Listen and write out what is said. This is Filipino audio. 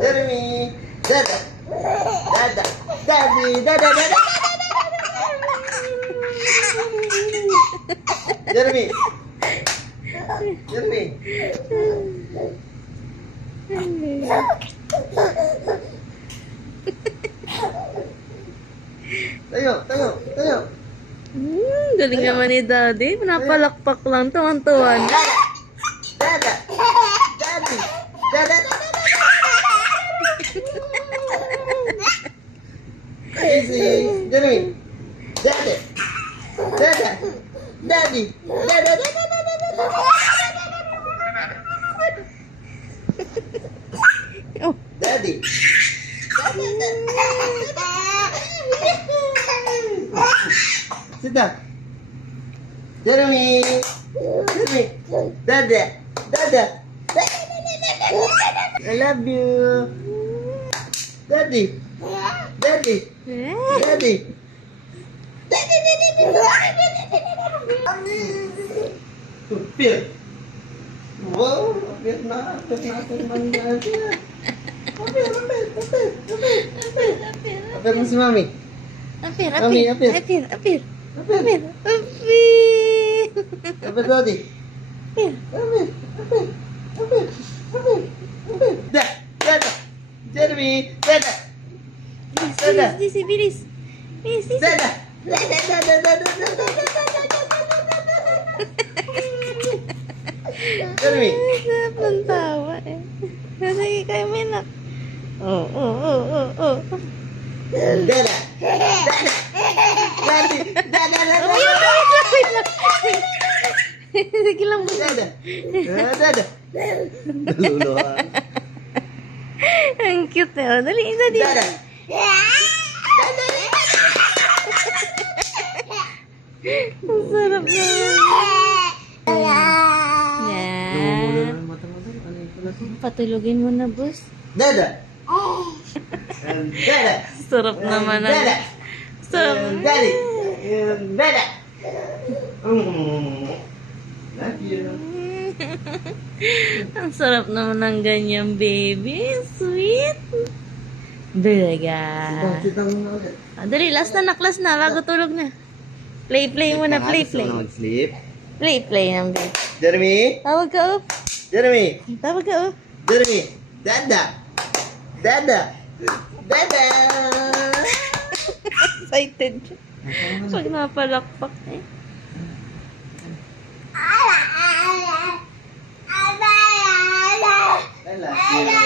Jeremy. Dada. Dada. Daddy. Dada. Dada. Jeremy. Jeremy. Tayo, tayo, tayo. Galing naman ni Daddy. Napalakpak lang. Tuwan-tuwan. Dada. Daddy. Dada. Easy. Jeremy. Dada. Dada. Daddy. Dada. Oh. Daddy. Sit down. Jeremy. Jeremy. Dada. Dada. I love you. Daddy. Daddy. Daddy. Pir. Wow, pir na manda dia. Apir mo si Mami. Apir. Mami, apir. Apir. Apir Daddy. Apir. Dada. Jeremy. Dada. Bilis. Dada. Jeremy. Sarap ng tawa eh. Sige kayo minak. Oh. Dada. Daddy. Dada. Sige lang. Dada. Dada. Luluhan. Ang cute eh. Dali. Dada. Ang sarap naman. Yan. Patulugin mo na, boss. Dada. Dada. Sarap naman. Dada. Sarap. Daddy. Dada. Love you. Ang sarap naman ng ganyan, baby. Sweet. Talaga. Kita mo na ulit. Dali, last na. Bago tulog na. Play muna. Play. Mag-sleep. Play ng baby. Jeremy. Tawag ka, oh. Jeremy. Jeremy. Dada. Dada. Dada. Excited siya. Pag napalakpak eh. I love you.